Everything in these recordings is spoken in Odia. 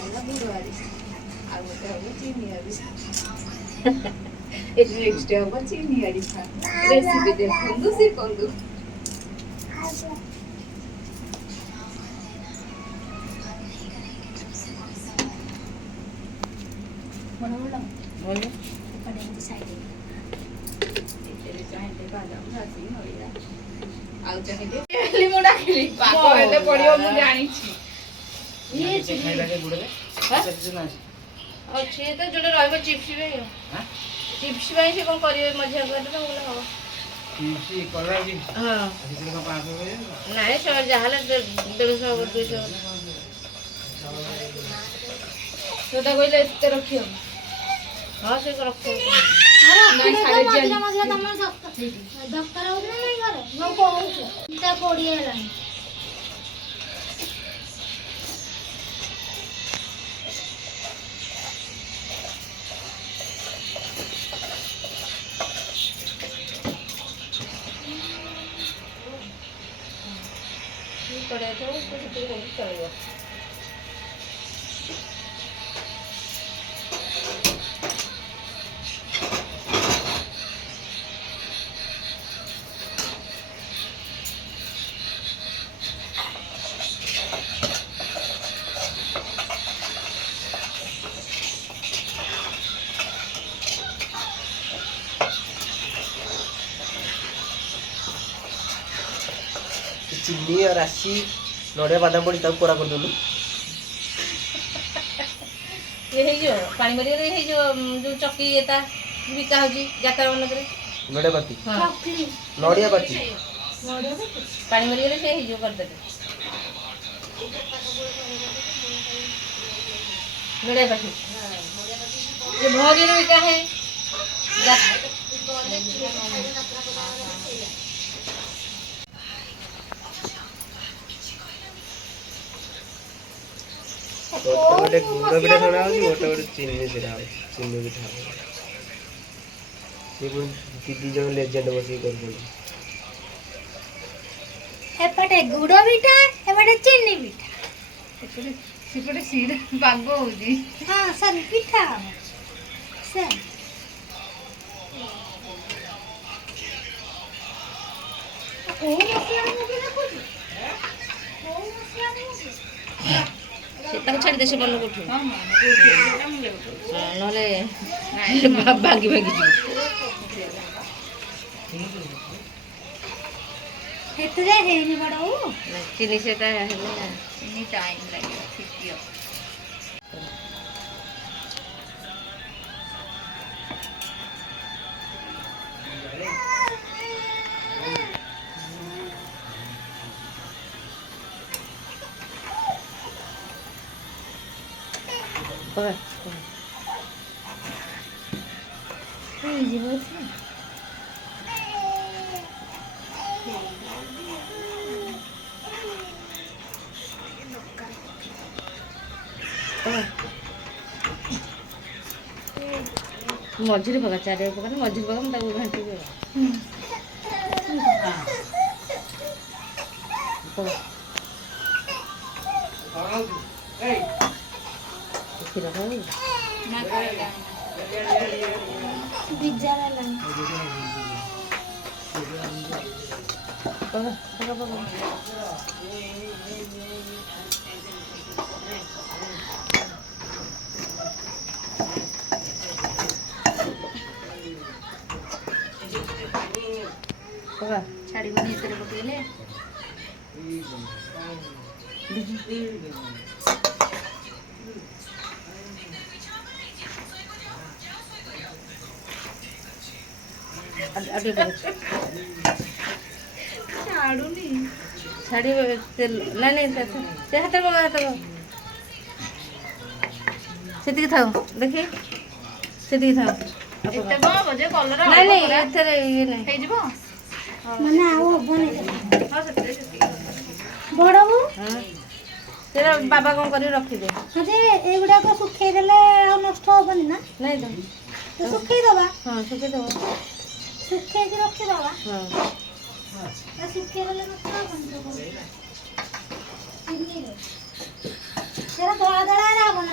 ହେଲା ଗୁରୁବାରୀ ଆଉ ଗୋଟେ ହବ ଚିନି ଆରିସା ଏଠି ନେକ୍ସଟ ହବ ଚିନି ଆରିସା ରେସିପି ଦେଖନ୍ତୁ ଶିଖନ୍ତୁ। ବଡ଼ ବଡ଼ ଭଲ ଏପଟେ ଏମିତି ସାଇଡ଼୍ ଏଥିରେ ଚାହିଁଲେ ବାଦାମ ରାଶି ନଡ଼ିଆ ଆଉ ଚାହିଁଲେ ହେଲି ମୁଁ ଡାକିଲି ପାଗ ହେଲେ ପଡ଼ିବ ମୁଁ ଜାଣିଛି ଅଛି ତ ଯୋଉଟା ରହିବ ଚିପ୍ସ ପାଇଁ ଚିପ୍ସ ପାଇଁ ସେ କ'ଣ କରିବେ ମଝିଆ କରିବେ ତ ଭଲ ହବ ନାଇଁ ଯାହାହେଲେ 150 200 ଯୋଉଟା କହିଲେ ଏତେ ରଖିବ ହଁ ସେ ରଖିବ ଦରକାର ହଉଛି ନା ନାଇଁ ଘରେ ମୁଁ କହୁଛୁ ତା 20 ହେଲାଣି ଚଳିବ चिनी और राशि नड़िया बादाम पड़ी पोड़ा कर देलु ये पानी मरी जो चक्की एता बिका होची जात्रा मनकरे नड़िया बाती चकली नड़िया बाती पानी मरी से कर देते नड़िया पाठी ये भरी बिका है गोटे गुड़ पिठा छड़ा हो गोटे गोटे चिनी पिठा चिनी पिठा सी दीदी जन लेजेंड बस एपटे गुड़ पिठा एपटे चीनी पिठा सेपटे सीधा बाग होची हाँ सर पिठा सर ओ मसला मुझे देखुची ओ मसला मुझे ତାକୁ ଛାଡ଼ି ଦେ ସେ ମନକୁ ଉଠୁ ନହେଲେ ଭାଙ୍ଗି ଭାଙ୍ଗି ଯିବ ସେଥିରେ ହେଇନି ବଡ଼ ଚିନି ସେଟା ହେଲେ ଚିନି ଟାଇମ୍ ଲାଗିବ ଫିଟିବ ହେଇଯିବ ମଝିରେ ପକା ଚାରିଆଡ଼େ ପକା ମଝିରେ ପକା ମୁଁ ତାକୁ ଘାଣ୍ଟିବି କ୍ଷୀର ଖାଇବୁ ବିଜାର ହେଲାଣି ଛାଡ଼ିବନି ଏଥିରେ ପକେଇଲେ ଛାଡ଼ୁନି ଛାଡ଼ିବ ନାଇଁ ନାଇଁ ସେ ହାତରେ ପକା ହାତ ସେତିକି ଥାଉ ଦେଖି ସେତିକି ଥାଉ ନାଇଁ ନାଇଁ ଏଥିରେ ଇଏ ନାହିଁ ହେଇଯିବ ମାନେ ଆଉ ହବନି ବଡ଼ ବୋଉ ସେଟା ବାବା କ'ଣ କରିକି ରଖିଦେ ହଁ ଯେ ଏଇଗୁଡ଼ାକ ଶୁଖେଇ ଦେଲେ ଆଉ ନଷ୍ଟ ହବନି ନା ନାଇଁ ତ ଶୁଖେଇ ଦେବା ହଁ ଶୁଖେଇଦେବ ଶୁଖେଇକି ରଖିଦେବା ହଁ ଶୁଖେଇ ଦେଲେ ନଷ୍ଟ ହବନି ସେଟା ଧଳା ଧଳା ହବ ନା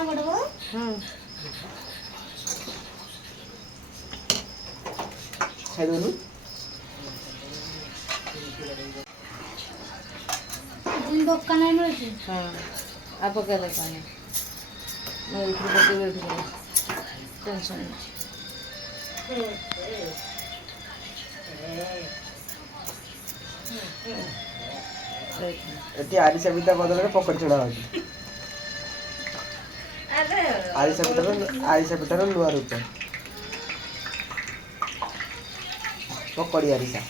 ଖାଇଦେଉନୁ। ଦୋକାନରେ ମିଳୁଛି। ହଁ ଆଉ ପକେଇବା ପାଣି ମୁଁ ଏଇଥିରୁ ପକେଇବି ଏଇଥିରୁ ଟେନସନ୍ ଅଛି। ଏଠି ଆରିସା ପିଠା ବଦଳରେ ପକୋଡ଼ି ଛଣା ହେଉଛି। ଆରିସା ପିଠାର ନୂଆ ରୂପ ପକୋଡ଼ି ଆରିସା।